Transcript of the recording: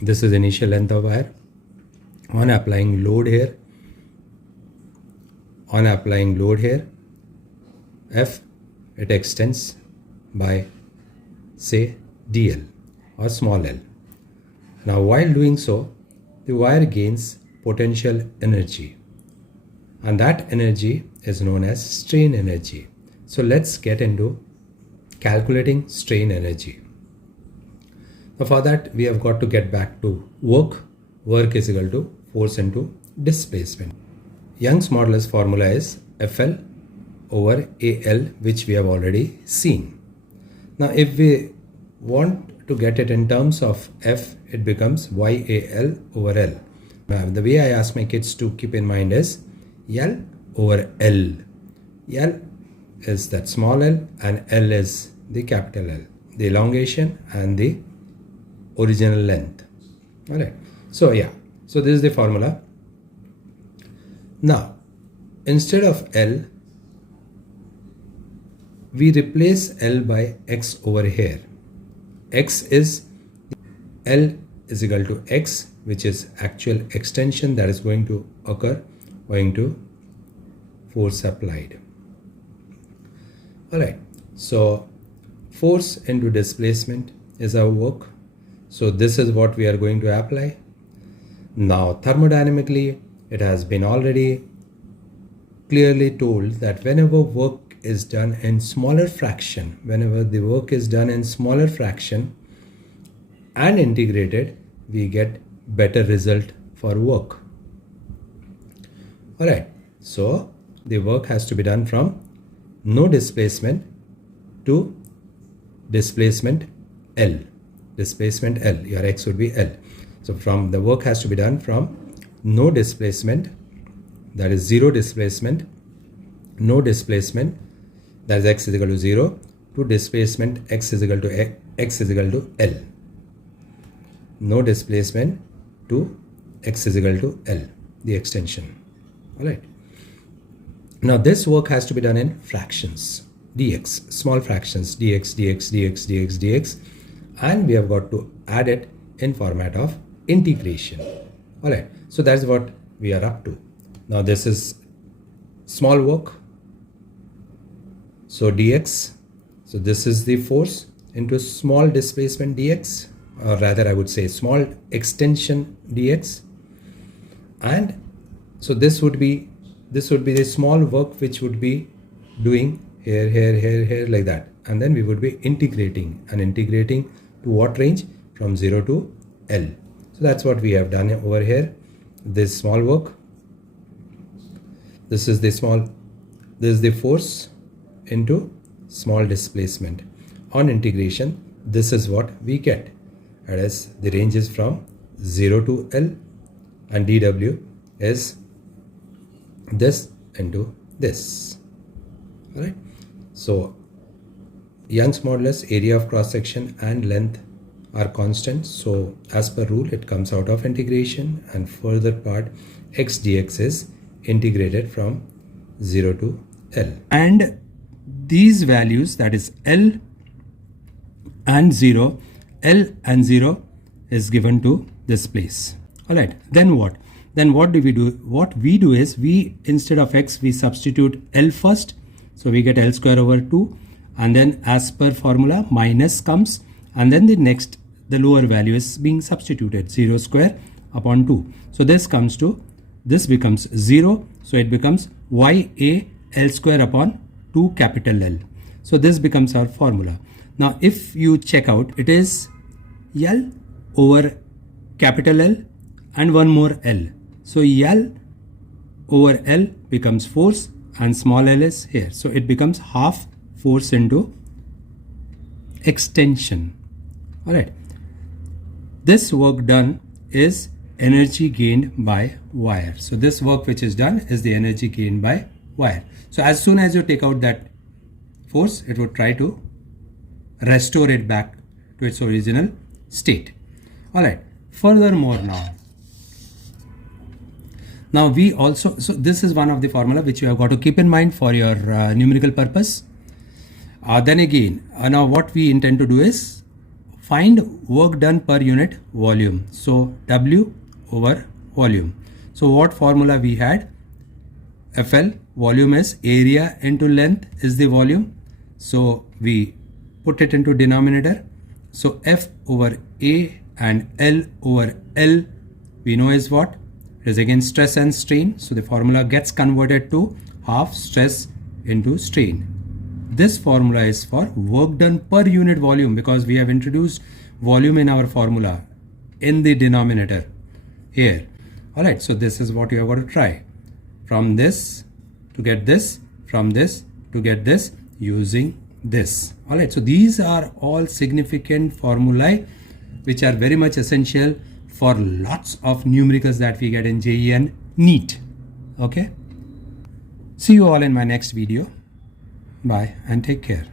This is initial length of wire. On applying load here, F, it extends by say dl or small l. Now while doing so, the wire gains potential energy, and that energy is known as strain energy. So let's get into calculating strain energy. Now for that, we have got to get back to work. Work is equal to force into displacement. Young's modulus formula is FL over AL, which we have already seen. Now if we want to get it in terms of F, it becomes YAL over L. Now the way I ask my kids to keep in mind is L over L. L is that small l and L is the capital L, the elongation and the original length. Alright, so yeah, so this is the formula. Now instead of L, we replace L by X over here. X is L is equal to X, which is actual extension that is going to occur owing to force applied. Alright, so force into displacement is our work. So this is what we are going to apply. Now thermodynamically, it has been already clearly told that whenever work is done in smaller fraction, and integrated, we get better result for work. Alright, so the work has to be done from no displacement to displacement L. Displacement L, your X would be L. So from the work has to be done from no displacement, that is zero displacement, no displacement, that is X is equal to 0, to displacement X is equal to L. No displacement to X is equal to L, the extension. Alright. Now this work has to be done in fractions, dx, small fractions, dx, dx, dx, dx, dx, and we have got to add it in format of integration. Alright, so that's what we are up to. Now this is small work, so dx, so this is the force into small displacement dx, or rather I would say small extension dx, and so this would be the small work which would be doing here like that, and then we would be integrating to what range? From 0 to L. So that's what we have done over here. This small work, this is the force into small displacement. On integration, this is what we get. That is, the range is from 0 to L, and dW is this into this. Alright, so Young's modulus, area of cross section and length are constant, so as per rule it comes out of integration, and further part x dx is integrated from 0 to L, and these values, that is L and 0 is given to this place. Alright, then what do we do? What we do is, we instead of x we substitute L first, so we get L square over 2, and then as per formula minus comes, and then the lower value is being substituted, 0 square upon 2. So this becomes 0, so it becomes YA L square upon 2 capital L. So this becomes our formula. Now if you check out, it is L over capital L and one more L. So L over L becomes force and small l is here. So it becomes half force into extension. Alright. This work done is energy gained by wire. So this work which is done is the energy gained by wire. So as soon as you take out that force, it would try to restore it back to its original state. Alright. Furthermore now we also, so this is one of the formula which you have got to keep in mind for your numerical purpose. Then again, now what we intend to do is, find work done per unit volume. So W over volume. So what formula we had? FL, volume is area into length is the volume. So we put it into denominator. So F over A and L over L we know is what? It is again stress and strain. So the formula gets converted to half stress into strain. This formula is for work done per unit volume because we have introduced volume in our formula in the denominator here. Alright, so this is what you have got to try. From this to get this, from this to get this using this. Alright, so these are all significant formulae which are very much essential for lots of numericals that we get in JEE and NEET. Okay. See you all in my next video. Bye and take care.